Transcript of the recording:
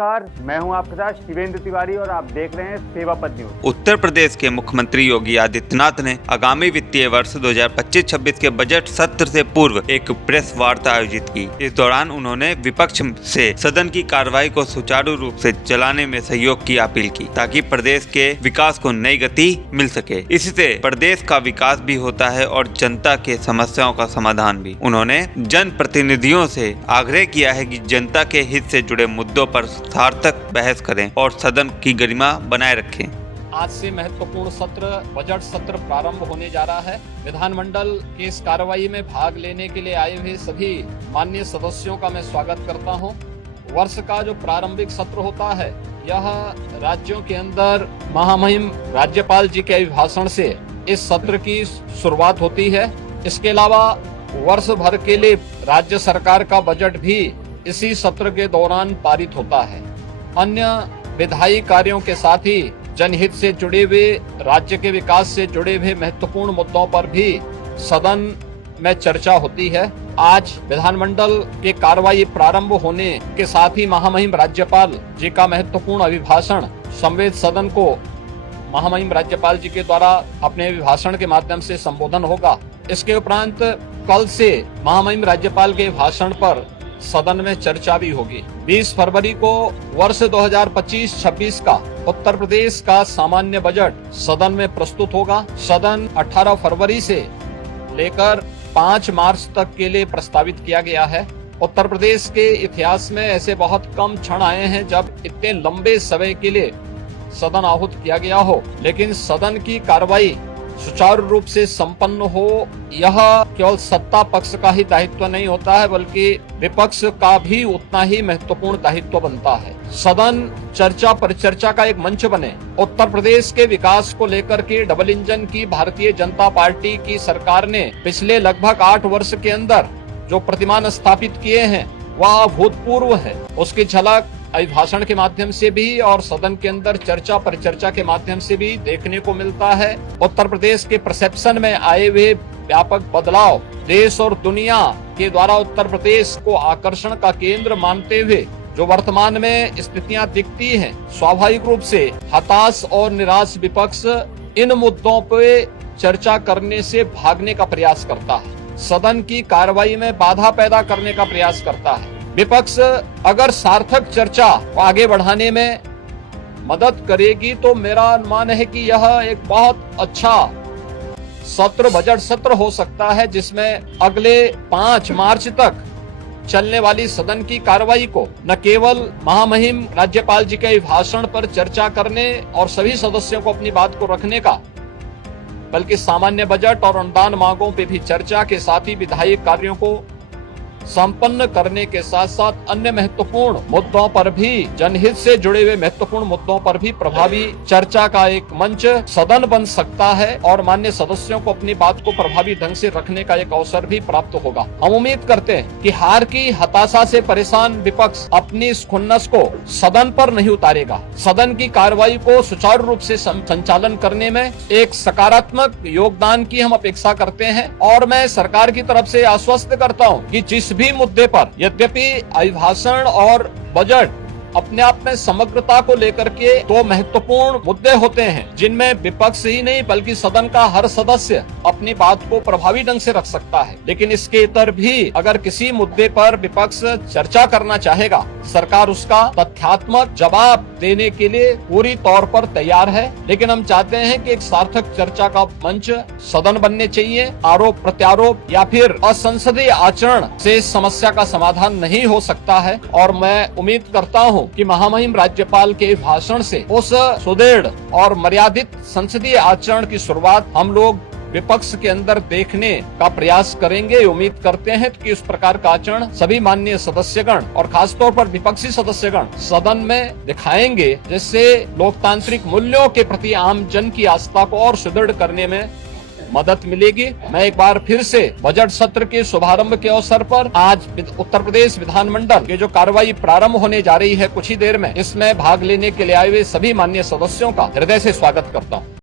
नमस्कार, मैं हूं आपके साथ शिवेंद्र तिवारी और आप देख रहे हैं सेवा पथ न्यूज। उत्तर प्रदेश के मुख्यमंत्री योगी आदित्यनाथ ने आगामी वित्तीय वर्ष 2025-26 के बजट सत्र से पूर्व एक प्रेस वार्ता आयोजित की। इस दौरान उन्होंने विपक्ष से सदन की कार्रवाई को सुचारू रूप से चलाने में सहयोग की अपील की, ताकि प्रदेश के विकास को नई गति मिल सके। इससे प्रदेश का विकास भी होता है और जनता के समस्याओं का समाधान भी। उन्होंने जन प्रतिनिधियों से आग्रह किया है कि जनता के हित से जुड़े मुद्दों पर सार्थक बहस करें और सदन की गरिमा बनाए रखें। आज से महत्वपूर्ण सत्र बजट सत्र प्रारंभ होने जा रहा है। विधानमंडल की इस कार्रवाई में भाग लेने के लिए आए हुए सभी माननीय सदस्यों का मैं स्वागत करता हूं। वर्ष का जो प्रारंभिक सत्र होता है, यह राज्यों के अंदर महामहिम राज्यपाल जी के अभिभाषण से इस सत्र की शुरुआत होती है। इसके अलावा वर्ष भर के लिए राज्य सरकार का बजट भी इसी सत्र के दौरान पारित होता है। अन्य विधायी कार्यों के साथ ही जनहित से जुड़े हुए, राज्य के विकास से जुड़े हुए महत्वपूर्ण मुद्दों पर भी सदन में चर्चा होती है। आज विधानमंडल के कार्रवाई प्रारंभ होने के साथ ही महामहिम राज्यपाल जी का महत्वपूर्ण अभिभाषण समवेत सदन को महामहिम राज्यपाल जी के द्वारा अपने अभिभाषण के माध्यम से संबोधन होगा। इसके उपरांत कल से महामहिम राज्यपाल के भाषण पर सदन में चर्चा भी होगी। 20 फरवरी को वर्ष 2025-26 का उत्तर प्रदेश का सामान्य बजट सदन में प्रस्तुत होगा। सदन 18 फरवरी से लेकर 5 मार्च तक के लिए प्रस्तावित किया गया है। उत्तर प्रदेश के इतिहास में ऐसे बहुत कम क्षण आए हैं जब इतने लंबे समय के लिए सदन आहूत किया गया हो, लेकिन सदन की कार्रवाई सुचारू रूप से संपन्न हो, यह केवल सत्ता पक्ष का ही दायित्व नहीं होता है, बल्कि विपक्ष का भी उतना ही महत्वपूर्ण दायित्व बनता है। सदन चर्चा परिचर्चा का एक मंच बने। उत्तर प्रदेश के विकास को लेकर के डबल इंजन की भारतीय जनता पार्टी की सरकार ने पिछले लगभग 8 वर्ष के अंदर जो प्रतिमान स्थापित किए हैं वह अभूतपूर्व है। उसकी झलक अभिभाषण के माध्यम से भी और सदन के अंदर चर्चा परिचर्चा के माध्यम से भी देखने को मिलता है। उत्तर प्रदेश के परसेप्शन में आए हुए व्यापक बदलाव देश और दुनिया के द्वारा उत्तर प्रदेश को आकर्षण का केंद्र मानते हुए जो वर्तमान में स्थितियां दिखती हैं, स्वाभाविक रूप से हताश और निराश विपक्ष इन मुद्दों पे चर्चा करने से भागने का प्रयास करता है। सदन की कार्रवाई में बाधा पैदा करने का प्रयास करता है। विपक्ष अगर सार्थक चर्चा को आगे बढ़ाने में मदद करेगी तो मेरा अनुमान है कि यह एक बहुत अच्छा सत्र बजट सत्र हो सकता है, जिसमें अगले 5 मार्च तक चलने वाली सदन की कार्रवाई को न केवल महामहिम राज्यपाल जी के भाषण पर चर्चा करने और सभी सदस्यों को अपनी बात को रखने का, बल्कि सामान्य बजट और अनुदान मांगों पे भी चर्चा के साथ ही विधायी कार्यों को संपन्न करने के साथ साथ अन्य महत्वपूर्ण मुद्दों पर भी, जनहित से जुड़े हुए महत्वपूर्ण मुद्दों पर भी प्रभावी चर्चा का एक मंच सदन बन सकता है और माननीय सदस्यों को अपनी बात को प्रभावी ढंग से रखने का एक अवसर भी प्राप्त होगा। हम उम्मीद करते हैं कि हार की हताशा से परेशान विपक्ष अपनी इस खुन्नस को सदन पर नहीं उतारेगा। सदन की कार्रवाई को सुचारू रूप से संचालन करने में एक सकारात्मक योगदान की हम अपेक्षा करते हैं और मैं सरकार की तरफ से आश्वस्त करता हूँ कि जिस भी मुद्दे पर, यद्यपि अभिभाषण और बजट अपने आप में समग्रता को लेकर के 2 महत्वपूर्ण मुद्दे होते हैं, जिनमें विपक्ष ही नहीं बल्कि सदन का हर सदस्य अपनी बात को प्रभावी ढंग से रख सकता है, लेकिन इसके इतर भी अगर किसी मुद्दे पर विपक्ष चर्चा करना चाहेगा, सरकार उसका तथ्यात्मक जवाब देने के लिए पूरी तौर पर तैयार है। लेकिन हम चाहते हैं कि एक सार्थक चर्चा का मंच सदन बनने चाहिए। आरोप प्रत्यारोप या फिर असंसदीय आचरण से इस समस्या का समाधान नहीं हो सकता है और मैं उम्मीद करता हूं कि महामहिम राज्यपाल के भाषण से उस सुदृढ़ और मर्यादित संसदीय आचरण की शुरुआत हम लोग विपक्ष के अंदर देखने का प्रयास करेंगे। उम्मीद करते हैं कि इस प्रकार का आचरण सभी माननीय सदस्यगण और खासतौर पर विपक्षी सदस्यगण सदन में दिखाएंगे, जिससे लोकतांत्रिक मूल्यों के प्रति आम जन की आस्था को और सुदृढ़ करने में मदद मिलेगी। मैं एक बार फिर से बजट सत्र के शुभारंभ के अवसर पर आज उत्तर प्रदेश विधानमंडल की जो कार्रवाई प्रारंभ होने जा रही है कुछ ही देर में, इसमें भाग लेने के लिए आए हुए सभी माननीय सदस्यों का हृदय से स्वागत करता हूँ।